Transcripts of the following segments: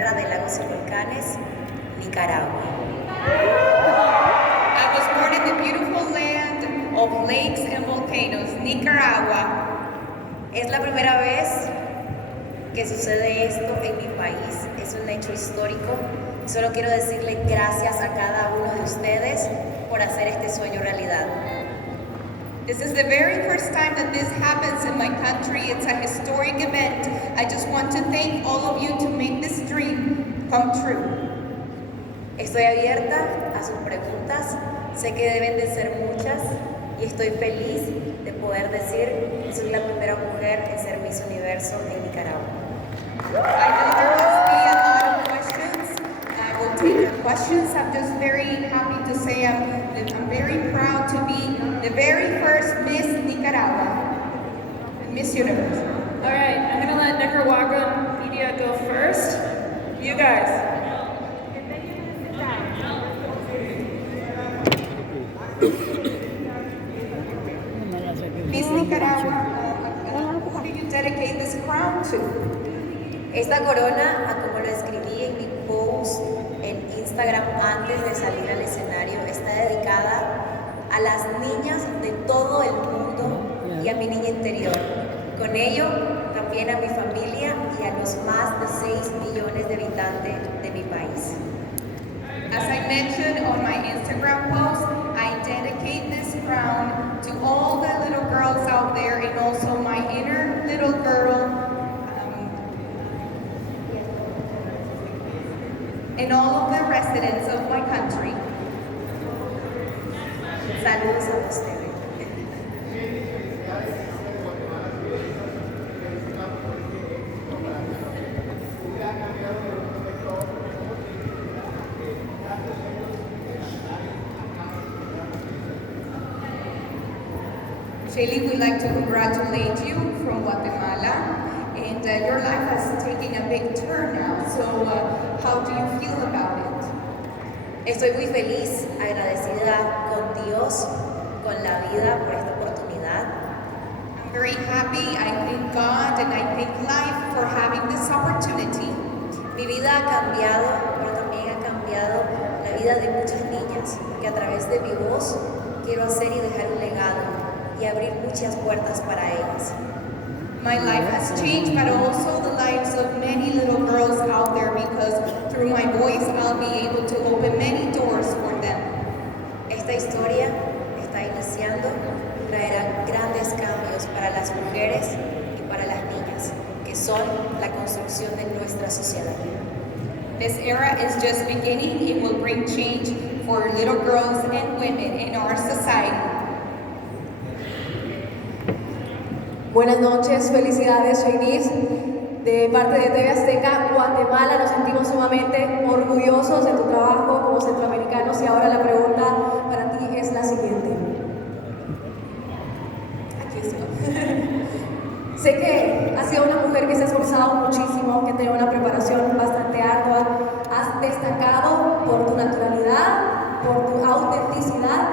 Tierra de lagos y volcanes, Nicaragua. I was born in the beautiful land of lakes and volcanoes, Nicaragua. Es la primera vez que sucede esto en mi país, es un hecho histórico. Solo quiero decirle gracias a cada uno de ustedes por hacer este sueño realidad. This is the very first time that this happens in my country. It's a historic event. I just want to thank all of you to make this dream come true. Estoy abierta a sus preguntas, sé que deben de ser muchas y estoy feliz de poder decir que soy la primera mujer en ser Miss Universo en Nicaragua. I know there must be a lot of questions. I will take your questions. I'm just very happy to say I'm very proud to be the very first Miss Nicaragua, Miss Universe. All right, I'm gonna let Nicaragua media go first. You guys. Miss Nicaragua, who do you dedicate this crown to? Esta corona, a como lo escribí en mi post en Instagram antes de salir al escenario, está dedicada a las niñas de todo el mundo y a mi niña interior. Con ello, también a mi familia y a los más de 6 millones de habitantes de mi país. As I mentioned on my Instagram post, I dedicate this crown to all the little girls out there and also my inner little girl and all of the residents of my country. Saludos a ustedes. Sheynnis, we'd like to congratulate you from Guatemala, and your life has taken a big turn now. So, how do you feel about it? Estoy muy feliz, agradecida con Dios, con la vida por esta oportunidad. I'm very happy. I thank God and I thank life for having this opportunity. Mi vida ha cambiado, pero también ha cambiado la vida de muchas niñas, porque a través de mi voz quiero hacer y dejar un legado y abrir muchas puertas para ellas. My life has changed, but also the lives of many little girls out there, because through my voice I'll be able to open many doors for them. Esta historia está iniciando y traerá grandes cambios para las mujeres y para las niñas, que son la construcción de nuestra sociedad. This era is just beginning. It will bring change for little girls and women in our society. Buenas noches, felicidades Sheynnis. De parte de TV Azteca, Guatemala, nos sentimos sumamente orgullosos de tu trabajo como centroamericanos y ahora la pregunta para ti es la siguiente. Aquí estoy. Sé que has sido una mujer que se ha esforzado muchísimo, que tiene una preparación bastante ardua. Has destacado por tu naturalidad, por tu autenticidad,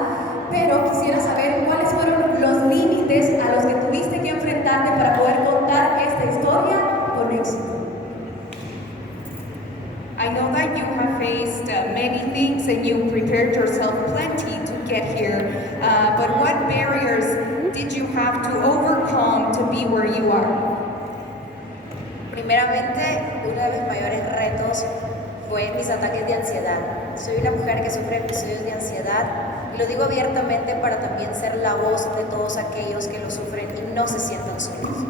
pero quisiera saber cuáles fueron los límites a los que tuviste que enfrentarte para poder contar esta historia con éxito. I know that you have faced many things and you prepared yourself plenty to get here, but what barriers did you have to overcome to be where you are? Primeramente, uno de mis mayores retos fue mis ataques de ansiedad. Soy una mujer que sufre episodios de ansiedad y lo digo abiertamente para también ser la voz de todos aquellos que lo sufren y no se sientan solos.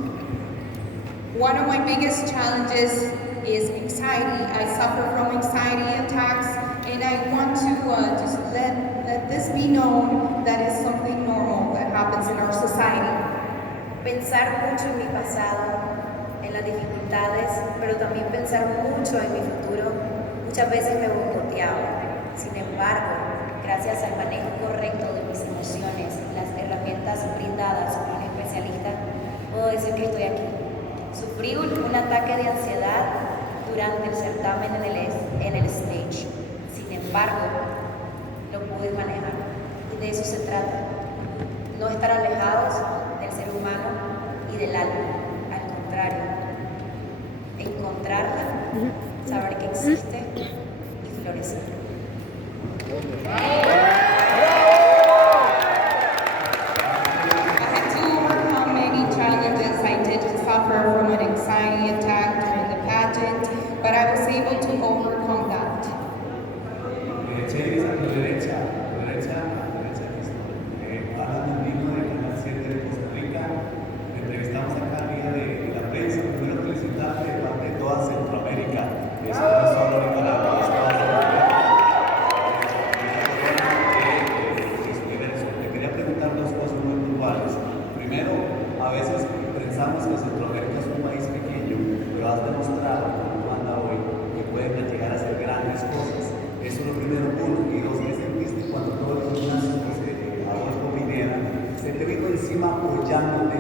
One of my biggest challenges is anxiety. I suffer from anxiety attacks, and I want to just let this be known that is something normal that happens in our society. Pensar mucho en mi pasado, en las dificultades, pero también pensar mucho en mi futuro, muchas veces me boicoteaba. Sin embargo, gracias al manejo correcto de mis emociones, las herramientas brindadas por un especialista, puedo decir que estoy aquí. Sufrí un ataque de ansiedad durante el certamen en el stage. Sin embargo, lo pude manejar. Y de eso se trata. No estar alejados del ser humano y del alma. Al contrario, encontrarla saber que existe y florecer. I had to overcome many challenges. I did suffer from an anxiety attack during the pageant, but I was able to overcome that. Sheynnis, a tu derecha, hablando en vivo de Canal 7 de Costa Rica. Te entrevistamos acá al día de la prensa. Primero felicitarte de parte de toda Centroamérica. Eso no es solo Nicaragua, es toda Centroamérica. Te quería preguntar dos cosas muy puntuales. Primero, a veces pensamos que Centroamérica es un país pequeño, pero has demostrado, como anda hoy, que pueden llegar a hacer grandes cosas. Eso es lo primero, uno. Y dos, ¿qué sentiste cuando todo el gimnasio se te vino encima apoyándote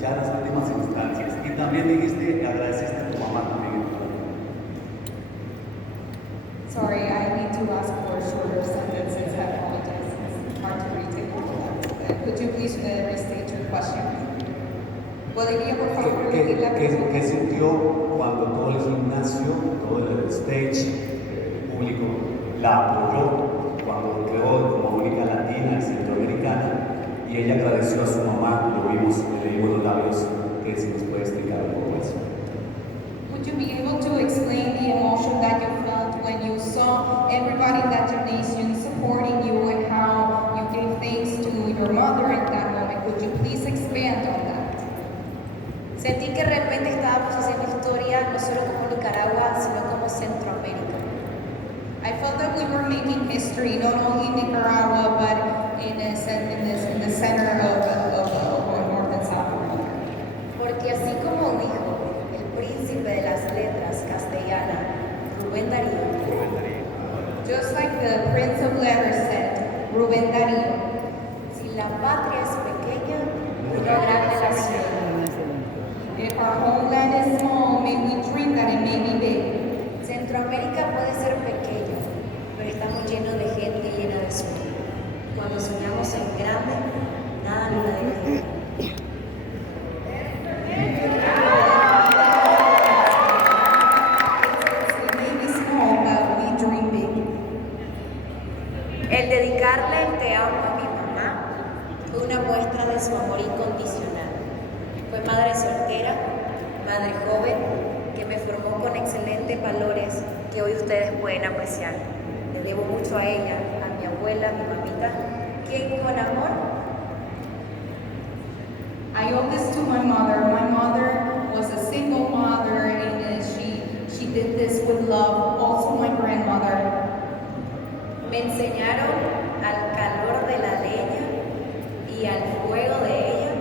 ya en las últimas instancias? Y también dijiste, agradeciste a tu mamá también. Sorry, I need to ask for shorter sentences. I apologize. It's hard to retake all that. Could you please restate your question? ¿Podría, por favor, repetir la pregunta? ¿Qué sintió cuando todo el gimnasio, todo el stage público la apoyó cuando quedó como única latina y centroamericana? Y ella agradeció a su mamá, lo vimos, le leímos los labios, que si nos puede explicar un poco eso. Would you be able to explain the emotion that you felt when you saw everybody in that gymnasium supporting you and how you gave thanks to your mother at that moment? Could you please expand on that? Sentí que realmente estábamos haciendo historia, no solo como Nicaragua, sino como Centroamérica. I felt that we were making history, not only in Nicaragua, but in the center of North and South America. Porque así como dijo el príncipe de las letras castellana, Rubén Darío, Just like the Prince of Letters said, Rubén Darío, si la patria es pequeña, una gran nación. if our homeland is small, may we dream that it may be big. Centroamérica puede ser pequeño, pero estamos llenos de gente llena de sueños. Cuando soñamos en grande, nada nos detiene. We may be small, but we dream big. El dedicarle el te amo a mi mamá fue una muestra de su amor incondicional. Fue madre soltera, madre joven, que me formó con excelentes valores que hoy ustedes pueden apreciar. Le debo mucho a ella, a mi abuela, a mi mamita, que con amor. I owe this to my mother. My mother was a single mother, and she did this with love. Also, my grandmother. Me enseñaron al calor de la leña y al fuego de ella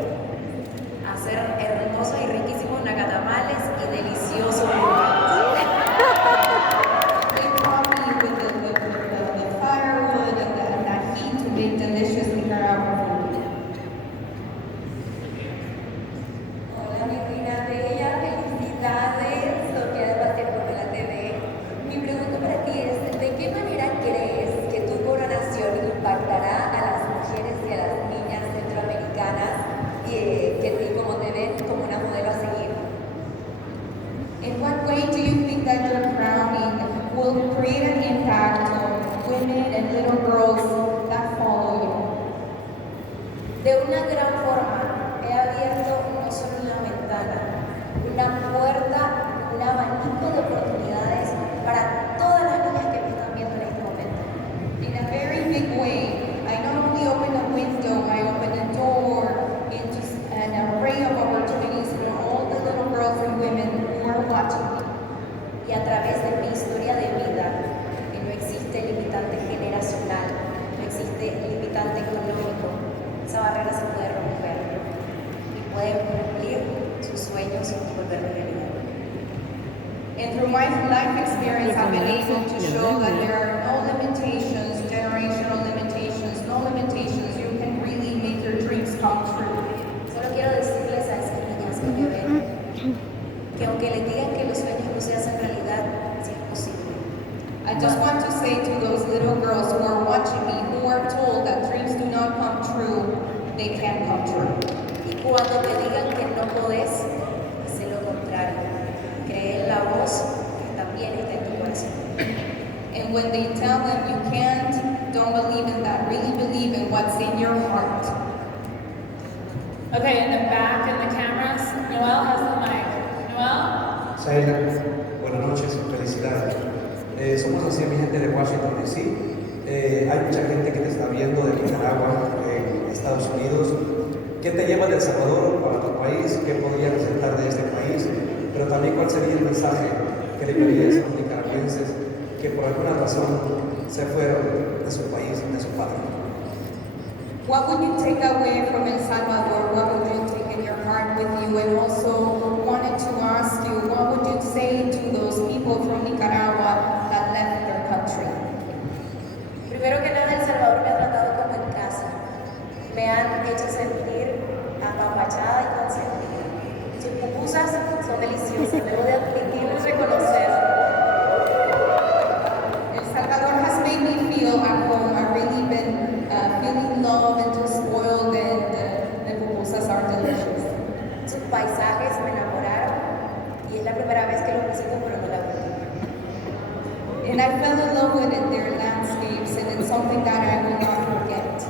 a hacer hermosos y riquísimos nacatamales y deliciosos lugares. They taught me with the firewood and that heat to make delicious Nicaraguan food. Hola, mi reina bella, felicidades, Sofía de Pastel por la TV. Mi pregunta para ti es, ¿de qué manera crees que tu coronación impactará a las mujeres y a las niñas centroamericanas que a ti como te ven como una modelo a seguir? In what way do you think that your crowning will create an impact on women and little girls that follow you? De una gran forma he abierto no solo una ventana, una puerta, un abanico de oportunidades para todas las niñas que me están viendo en este momento. In a very big way, I not only open a window, I open a door into an array of opportunities for all the little girls and women who are watching me. Y a través de mi historia de vida, que no existe limitante generacional, no existe limitante económico, esa barrera se puede romper y pueden cumplir sus sueños y volver realidad. And through my life experience, I've been able to show that there are no limitations, generational limitations, no limitations. You can really make your dreams come true. Solo quiero decirles a esas niñas que me ven que aunque les digan que los sueños no se hacen realidad, sí es posible. I just want to say to those little girls who are watching me, who are told that dreams do not come true, they can come true. Y cuando te digan que no podés, hace lo contrario. Cree en la voz que también está en tu when they tell them you can't, don't believe in that. Really believe in what's in your heart. Okay, in the back, in the cameras, Noel has the mic. Noel? Sheynnis, buenas noches, felicidades. Somos así, mi gente de Washington, D.C. Hay mucha gente que te está viendo de Nicaragua, de Estados Unidos. ¿Qué te lleva de El Salvador para tu país? ¿Qué podrías resaltar de este país? Pero también, ¿cuál sería el mensaje que le pedirías a los nicaragüenses que por alguna razón se fueron de su país, de su patria? What would you take away from El Salvador? What would you take in your heart with you? And also wanted to ask you, what would you say to those people from Nicaragua that left their country? Primero que nada, El Salvador me ha tratado como en casa. Me han hecho sentir apapachada y consentida. Sus pupusas son deliciosas, debo de admitir y reconocer. El Salvador has made me feel at home. I've really been feeling love and just spoiled, and the pupusas are delicious. Sus paisajes me enamoraron y es la primera vez que los visito, pero no la última. And I fell in love with it, their landscapes, and it's something that I will not forget.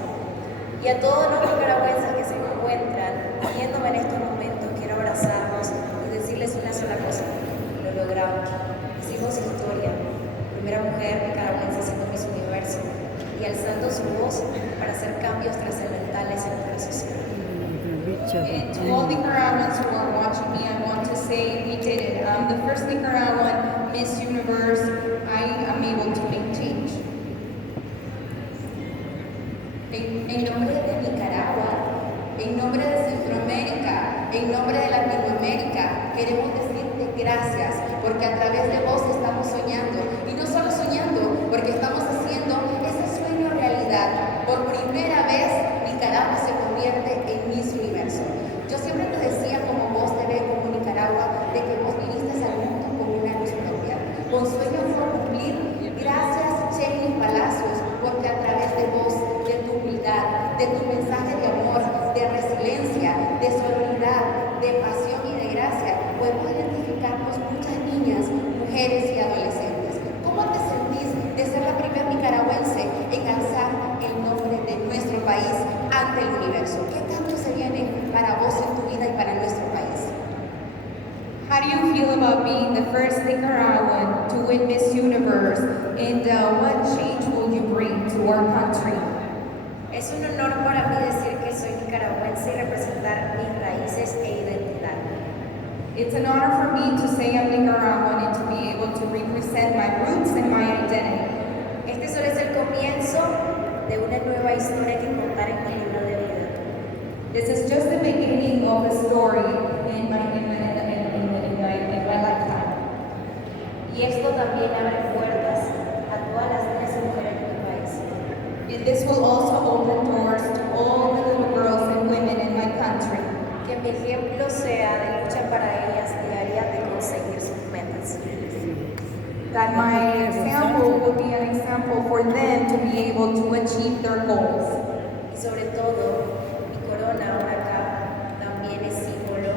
Y a todos los nicaragüenses que se encuentran viéndome en estos momentos, quiero abrazarlos y decirles una sola cosa: lo logramos. Hicimos historia. Primera mujer nicaragüense siendo Miss Universo y alzando su voz para hacer cambios trascendentales en nuestra sociedad. And to all Nicaraguans who are watching me, I want to say we did it. I'm the first Nicaraguan Miss Universe. I am able to make change. En nombre de Nicaragua, en nombre de Centroamérica, en nombre de Latinoamérica, queremos decirte gracias, porque a través de vos estamos soñando, y no solo soñando, porque estamos haciendo ese sueño realidad. Por primera vez, Nicaragua se convierte en Miss Universo. Yo siempre te decía como vos te ves como Nicaragua, de que vos viniste al mundo con una luz propia, con sueños por cumplir. Gracias, Sheynnis Palacios, porque a través de vos, de tu humildad, de tu mensaje de amor, de resiliencia, de solidaridad, de pasión y de gracia, podemos identificarnos muchas niñas, mujeres y adolescentes. ¿Cómo te sentís de ser la primera nicaragüense en alzar el nombre de nuestro país ante el universo? ¿Qué tanto se viene para vos en tu vida y para nuestro país? How do you feel about being the first Nicaraguan to win Miss Universe? And what change will you bring to our country? Es un honor para mí decir que soy nicaragüense y representar mis raíces e identidad. It's an honor for me to say I'm Nicaraguan and to be able to represent my roots and my identity. Este solo es el comienzo de una nueva historia que contar en mi libro de vida. This is just the beginning of a story in my lifetime. Y esto también abre puertas a todas las niñas y mujeres de mi país. And this will also open doors to all the little girls and women in my country. Que mi ejemplo sea de lucha para ellas diaria de conseguir sus metas. That my example will be an example for them to be able to achieve their goals. Y sobre todo, mi corona ahora acá también es símbolo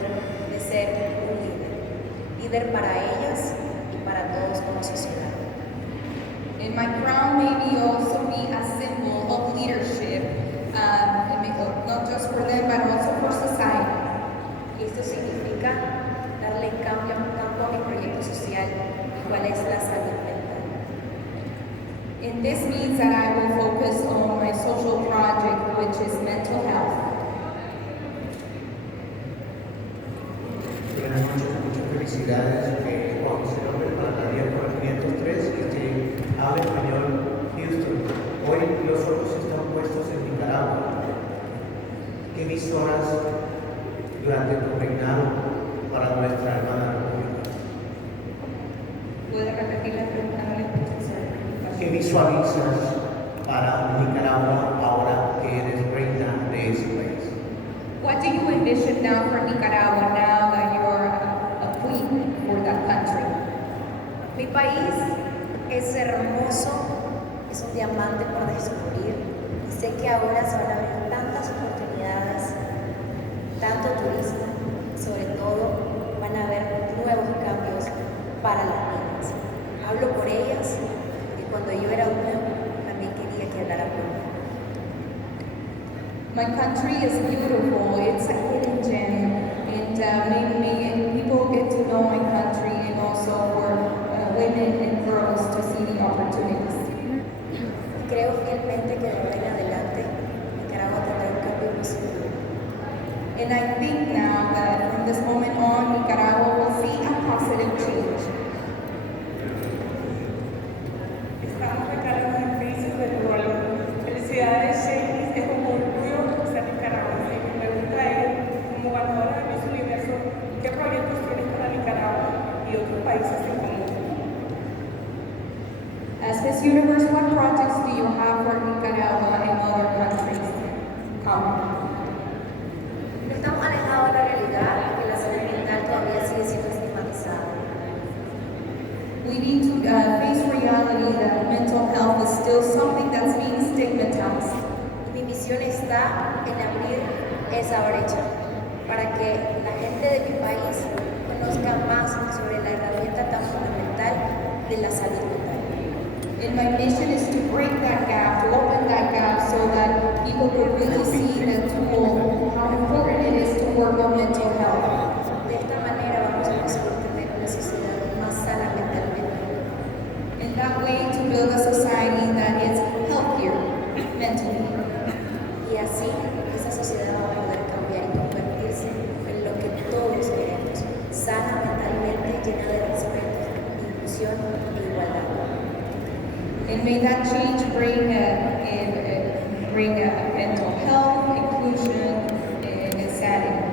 de ser un líder. Líder para ellas y para todos como sociedad. And my crown may also be a symbol of leadership, not just for them, but also for society. Y esto significa darle campo a mi proyecto social, el cual es la salud mental. And this means that I will focus on my social project, which is mental health. Buenas noches, muchas felicidades. Juan, se nombre para la Dieron 503 y que habla español Houston. Hoy los ojos están puestos en Nicaragua. ¿Qué visoras durante tu reinado para nuestra hermana república? ¿Puede repetir la pregunta? ¿Qué visualizas para Nicaragua ahora que eres reina de ese país? What do you envision now for Nicaragua now that you're a queen for that country? Mi país es hermoso, es un diamante por descubrir y sé que ahora se van a abrir tantas oportunidades, tanto turismo, sobre todo van a haber nuevos cambios para las niñas. Hablo por ellas y cuando yo era una, también quería que hablara por mí. My country is beautiful. It's a hidden gem, and maybe people get to know my country, and also for women and girls to see the opportunities. Creo fielmente que de ahora en adelante Nicaragua tendrá un cambio positivo. And I think now that from this moment on, Nicaragua will see a positive change. Estamos recargados en crisis de pueblo. Felicidades, Sheynnis. Es un orgullo ser nicaragüense. Mi pregunta es, como ganadora de Miss Universo, ¿qué proyectos tienes para Nicaragua y otros países en común? As Miss Universe, what projects do you have for Nicaragua and other countries? Come. No estamos alejados de la realidad que la salud mental todavía sigue siendo estigmatizada. We need to face reality that mental health is still something that's being stigmatized. Mi misión está en abrir esa brecha para que la gente de mi país conozca más sobre la herramienta tan fundamental de la salud mental. And my mission is to break that gap, to open that gap so that people could really see the tool, how important it is to work on mental health. De esta manera vamos a conseguir tener una sociedad más sana mentalmente. In that way, to build a society that is healthier mentally. Y así esa sociedad va a poder cambiar y convertirse en lo que todos queremos, sana mentalmente, llena de respeto, inclusión e igualdad. And may that change bring mental health, inclusion, and sanity.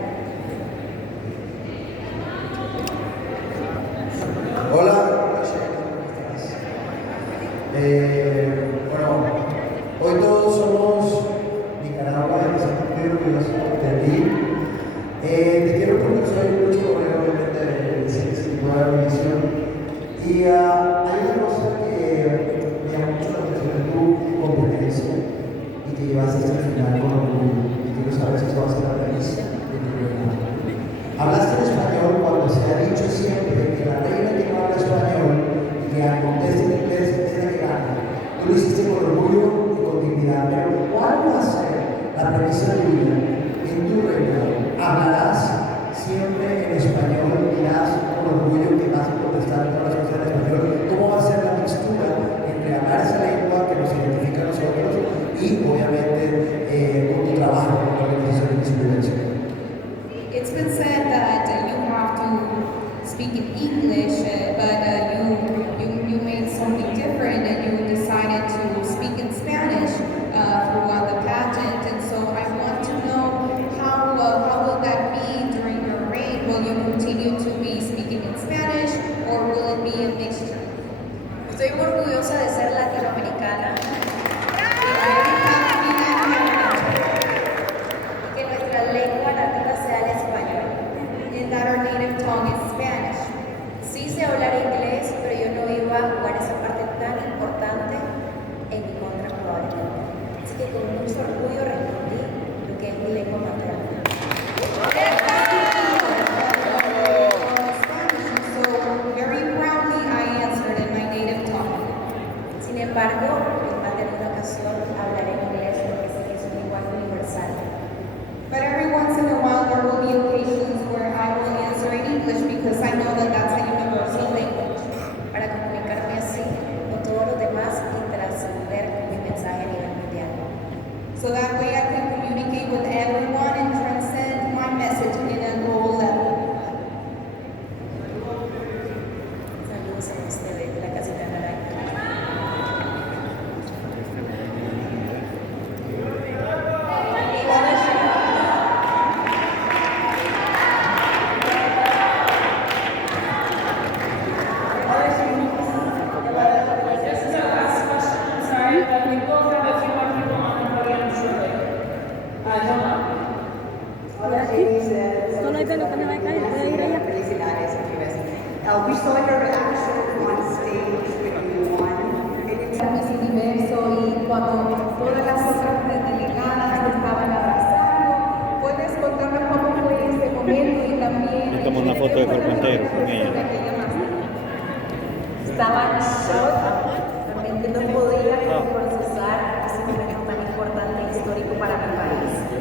Hola, Sheynnis, ¿cómo estás? Bueno, hoy todos somos Nicaragua y nos sentimos muy orgullosos de ti. Te quiero conocer mucho, obviamente, de ese tipo de visión. Y hay una cosa que me llama mucho la atención en tu competencia y que llevaste hasta el final con orgullo. Y quiero saber si eso va a ser la premisa de tu programa. Hablaste en español cuando se ha dicho siempre que la reina que no habla español y que conteste en inglés es la que gana. Tú lo hiciste con orgullo y con dignidad, pero ¿cuál va a ser la premisa tuya en tu reinado? ¿Hablarás siempre en español y dirás con orgullo que vas a contestar todas las cosas en español? ¿Cómo va a ser la mixtura entre hablar esa lengua que nos identifica a nosotros y obviamente con tu trabajo con la organización de Miss Universo? It's been said that you have to speak in English, but you made something different and you decided to speak in Spanish throughout the pageant. And so I want to know how will that be during your reign? Will you continue to be speaking in Spanish or will it be a mixture? Estoy muy orgullosa de ser latinoamericana y que nuestra lengua nativa sea el español. And that our native tongue is Spanish. Sí sé hablar inglés, pero yo no iba a jugar esa parte tan importante en mi contra probablemente. Así que con mucho orgullo respondí lo que es mi lengua materna. So very proudly I answered in my native tongue. Sin embargo, en más de una ocasión hablaré en inglés porque sé que es un lenguaje universal. But every once in a while there will be occasions where I will answer in English because I know that that's a universal language. Para comunicarme así con todos los demás y trascender con mi mensaje a nivel mundial. So that way I can communicate with everyone and transcend my message in a global level. Saludos a ustedes de la casita naranja. This is our last question. I'm sorry, but we will have a few more people on the podium shortly.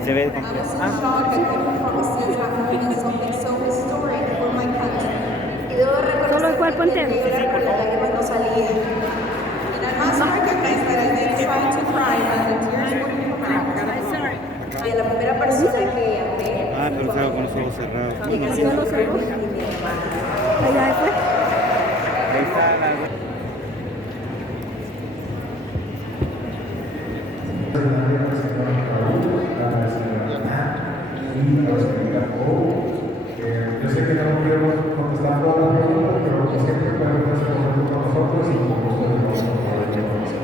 Se ve I was completo. so shocked that I come from a city that has something so historic for my country. Y debo reconocer cuerpo que entero. intenté llorar, pero las lágrimas no salían. And I must recognize that I did try to cry, but the tears wouldn't come out. Y a la primera persona que amé Ah, pero fue estaba con mi los ojos cerrados. quien ha sido mi hermano y mi hermana. Allá fue. Ahí está la... Yo sé que no podemos contestar todas las preguntas, pero siempre pueden hacer con nosotros y con ustedes vamos a poder conocer.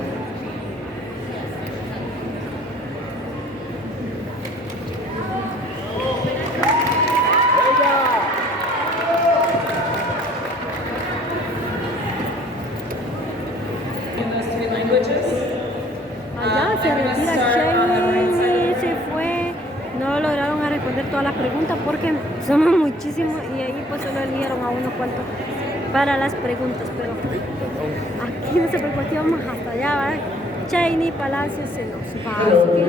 In those three languages. Allá se retira Sheynnis, se fue, no lograron a responder todas las preguntas porque somos muchísimos y ahí pues solo eligieron a unos cuantos para las preguntas, pero aquí no se preocupó, aquí vamos hasta allá, ¿vale? Sheynnis, Palacios se nos va, así que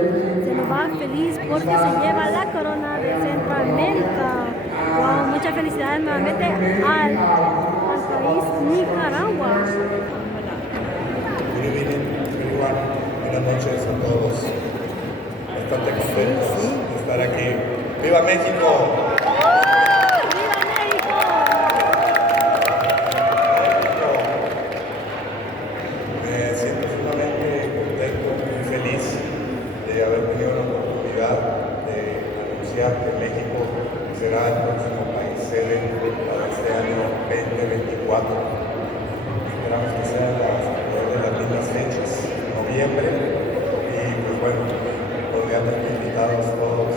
se nos va feliz porque se lleva la corona de Centroamérica. Wow, muchas felicidades nuevamente al país Nicaragua. Good evening, everyone. Buenas noches a todos. Bastante contentos de estar aquí. ¡Viva México! ¡Viva México! Me siento sumamente contento, muy feliz de haber tenido la oportunidad de anunciar que México será el próximo país sede para este año 2024. Esperamos que sean las mismas fechas, en noviembre, y pues bueno, cordialmente invitados todos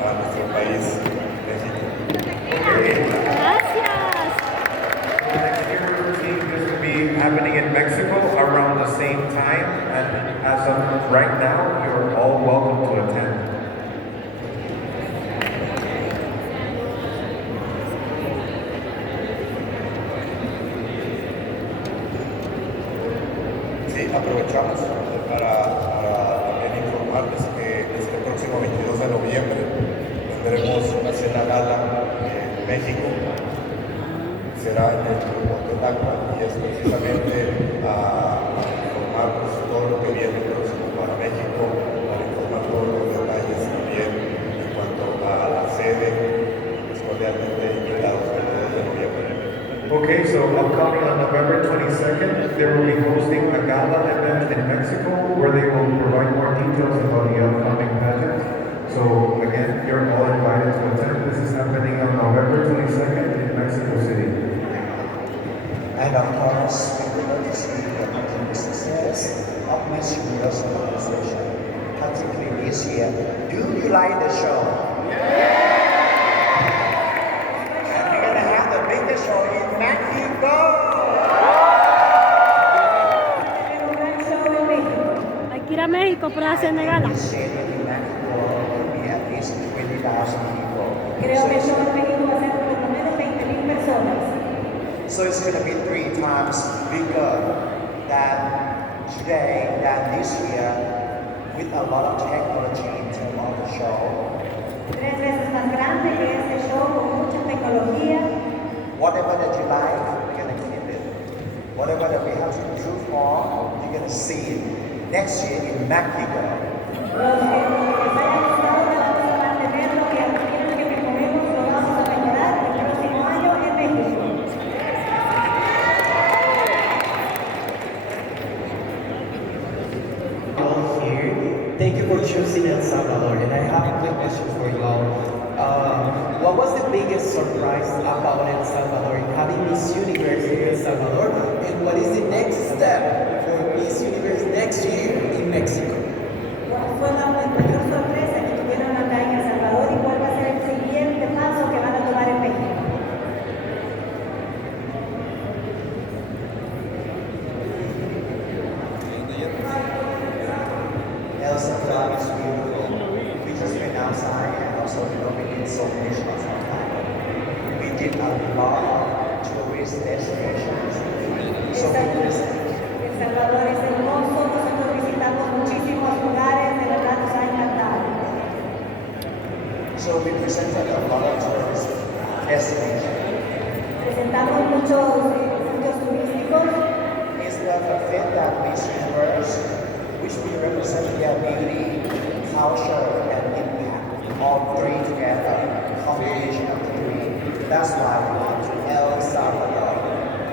a nuestro país, México. Gracias. Next year, we're seeing this will be happening in Mexico around the same time, and as of right now, you're all welcome to attend. Sí, aprovechamos para también informarles que este próximo 22 de noviembre tendremos una cena gala en México. Será en el Hotel Agua y es precisamente a informarnos todo lo que viene próximo para México, para informar todos los detalles también en cuanto a la sede, pues cordialmente invitados el 22 de noviembre. Okay, so upcoming on November 22nd, they will be hosting a gala event in Mexico where they will provide more details about the upcoming pageant. So again, you're all invited to attend. This is happening on November 22nd in Mexico City. And of course, we would like to see the continued success of Miss Universo organization, particularly this year. Do you like the show? And we're going to have the biggest show in Mexico! Hay que ir a México para hacer gala. Creo que el show en México va a ser por lo menos 20,000 personas. So it's going to be 3 times bigger than today, than this year, with a lot of technology in terms of the show. 3 veces más grande que este show con mucha tecnología. Whatever that you like, you're going to keep it. Whatever that we have to improve on, you're going to see it next year in Mexico. Los que les haya gustado vamos a mantenerlo y aquellos que mejoremos lo vamos a mejorar el próximo año en México. All here. Thank you for choosing El Salvador, and I have a quick question for you all. What was the biggest surprise about El Salvador in having Miss Universe in El Salvador, and what is the next step for Miss Universe next year in Mexico? ¿Cuál fue la mayor sorpresa que tuvieron acá en El Salvador y cuál va a ser el siguiente paso que van a tomar en México? El Salvador is beautiful. We just went outside and also we did so much outside. We did a lot of tourist destinations. So El Salvador es hermoso, nosotros visitamos muchísimos lugares, de verdad nos ha encantado. have a fit that Miss Universe, which we represent their beauty, culture, and impact, all three together, combination of the three. That's why we want to El Salvador.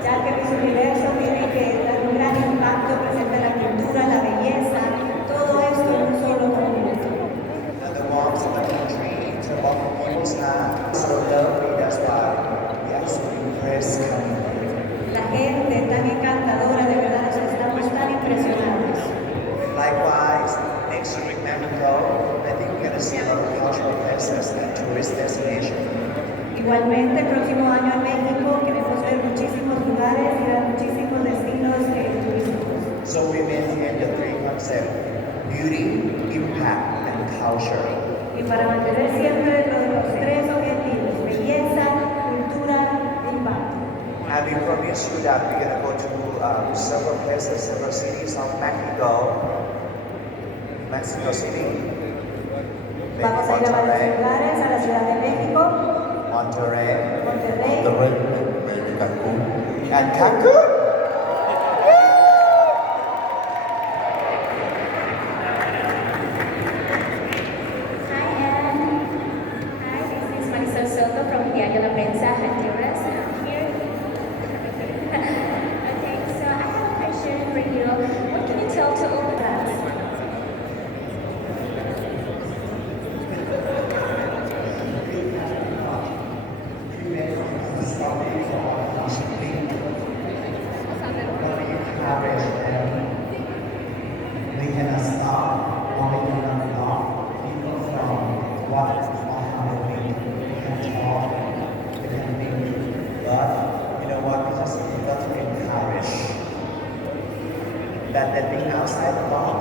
Ya que Miss Universo tiene que dar un gran impacto, presenta la cultura, la belleza, todo esto en un solo conjunto. And the warmth of the country, into what people's have, so lovely, that's why we are so impressed coming here. La gente tan encantadora, de verdad, estamos tan impresionados. Likewise, next week Mexico, I think we're going to see a lot of cultural places and tourist destinations. Igualmente, el próximo año en México queremos ver muchísimos lugares y ver muchísimos destinos turísticos. So we maintain the three concepts: beauty, impact, and culture. Y para mantener siempre los tres objetivos: belleza, cultura e impacto. And we promise you that we're going to go to several places, several cities of Mexico City, Vamos a ir a varios lugares, a la Ciudad de México, Monterrey, maybe Cancún. and Cancun. From Dieron, Honduras. Here. Okay, so I have a question for you. What can you tell to all of us? We cannot stop or we cannot block people from what are happening. We can talk, we can think, But you know what? Because we got to encourage that they think outside the box.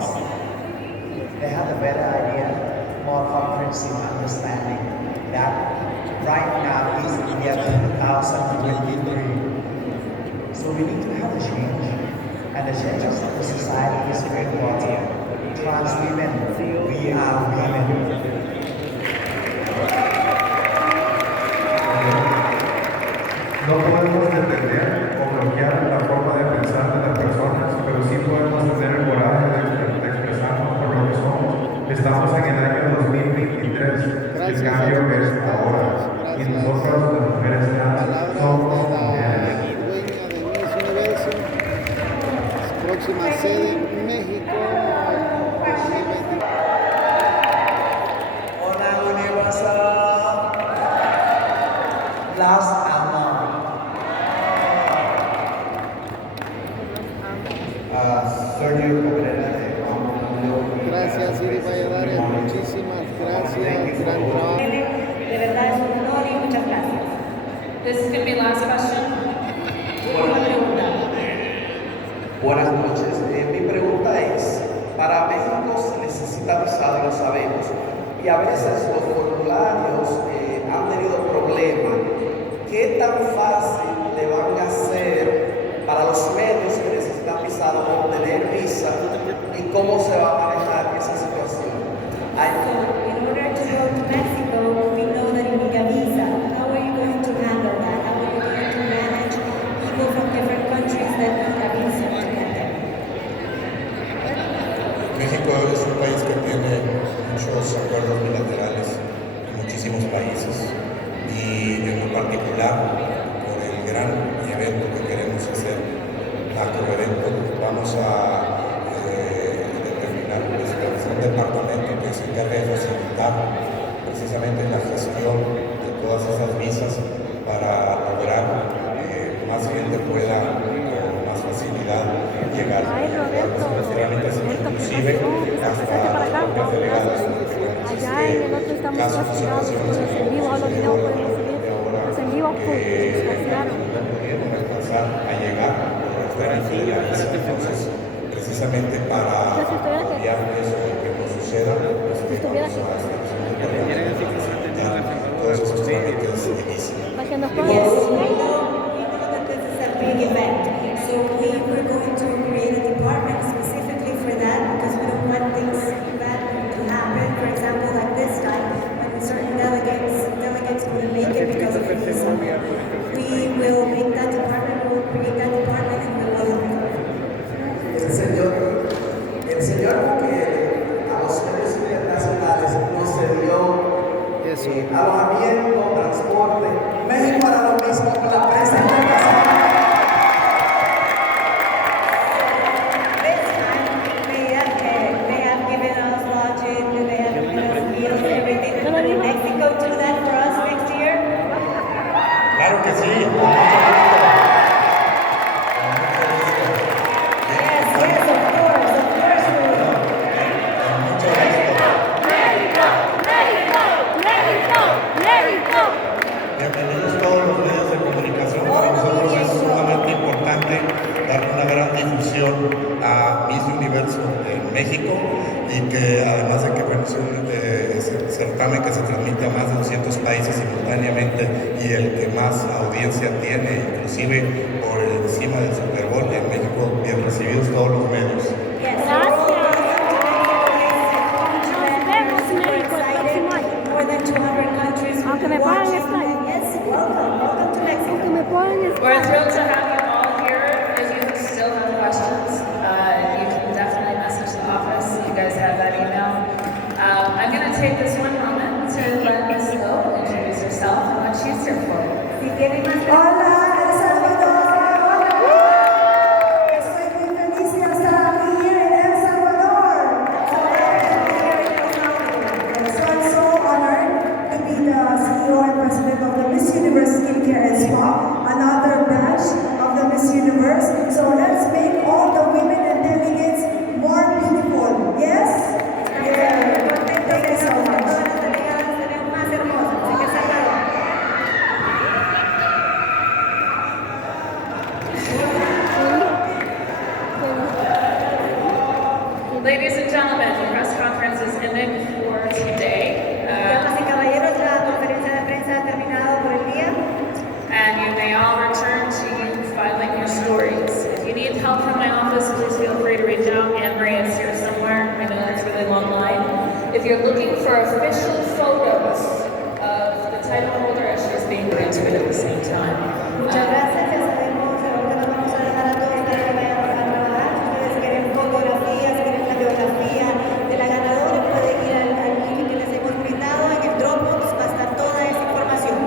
They have a better idea, more comprehensive understanding that right now is the year 2023. So we need to have a change. And the changes of the society is very important. Trans women, we are women. No podemos detener o bloquear la forma de pensar de las personas, pero sí podemos tener el coraje de expresarnos por lo que somos. Estamos en el año 2023, el cambio es ahora, y nosotros, las mujeres trans, somos mujeres. Dueña de Universo, próxima sede en México. Hola Universo, las amo. Sergio Cabrera de Gracias, Siri Valladares, muchísimas gracias, gran trabajo. De verdad es un honor y muchas gracias. This is going to be last question. Última pregunta. Buenas noches. Mi pregunta es, para México se necesita visado, lo sabemos, y a veces los formularios han tenido problemas. ¿Qué tan fácil le van a hacer para los medios que necesitan visado obtener visa y cómo se va a manejar esa situación? In order to go to Mexico, we know that you need a visa. How are you going to handle that? How are you going to manage people from different countries that need a visa to get there? México es un país que tiene muchos acuerdos bilaterales con muchísimos países y en lo particular por el gran evento que queremos hacer, macroevento, vamos a determinar un departamento que se encargue de facilitar precisamente la gestión de todas esas visas para lograr que más gente pueda con más facilidad llegar. Inclusive hasta las propias delegadas Allá en el otro estamos fascinados con los en vivo, los videos podemos subir. Los en vivo nos fascinaron. pudieron alcanzar a llegar por trámite de la visa. Entonces, precisamente para apoyar eso que no suceda, pues vamos a hacer todos esos trámites de visa. Para que nos Yes, we know that this is a big event, so we were going to create a department specifically for that because we don't want things bad to happen. For example, like this time, when certain delegates couldn't make it because of the visa. We will make that department, we will create that department and we will help them. el señor que a los medios internacionales nos cedió alojamiento, transporte. México hará lo mismo con la prensa internacional. Mexico do that for us next year? Claro que sí. Yes, of course, Bienvenidos todos los medios de comunicación. Para nosotros es sumamente importante dar una gran difusión a Miss Universo en México y que además de que bueno, es un certamen que se transmite a más de 200 países simultáneamente y el que más audiencia tiene, inclusive por encima del Super Bowl en México, bien recibidos todos los medios. Aunque me puedan estar. Aunque me puedan estar. We're thrilled to have you all here. If you still have questions, you can definitely message the office. You guys have that email. I'm going to take this one moment to let Ms. Hill introduce herself and what she's here for. Hola, El Salvador. Estoy muy feliz de estar aquí en El Salvador. So I'm so honored to be the CEO and President of the Miss Universe Skincare and Spa, another branch of the Miss Universe. So let's make all the women and delegates more beautiful. Yes? Yeah. Thank you so much. Ladies and gentlemen, the press conference is ending for today. Damas y caballeros, la conferencia de prensa ha terminado por el día. And you may all return to you filing your stories. If you need help from my office, please feel free to reach out. Anne-Marie is here somewhere. I know that's really long line. If you're looking for official photos of the title holder as she's being interviewed at the same time. Muchas gracias, ya sabemos que nos vamos a dejar a todos para que vayan a trabajar. Si ustedes quieren fotografías, quieren la biografía de la ganadora, pueden ir al link que les hemos brindado en el Dropbox, va a estar toda esa información.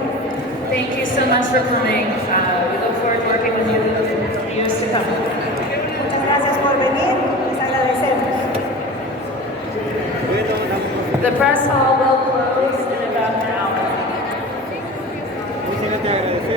Thank you so much for coming. We look forward to working with you in the years to come. Muchas gracias por venir, les agradecemos. The press hall will close in about an hour. Muchas gracias.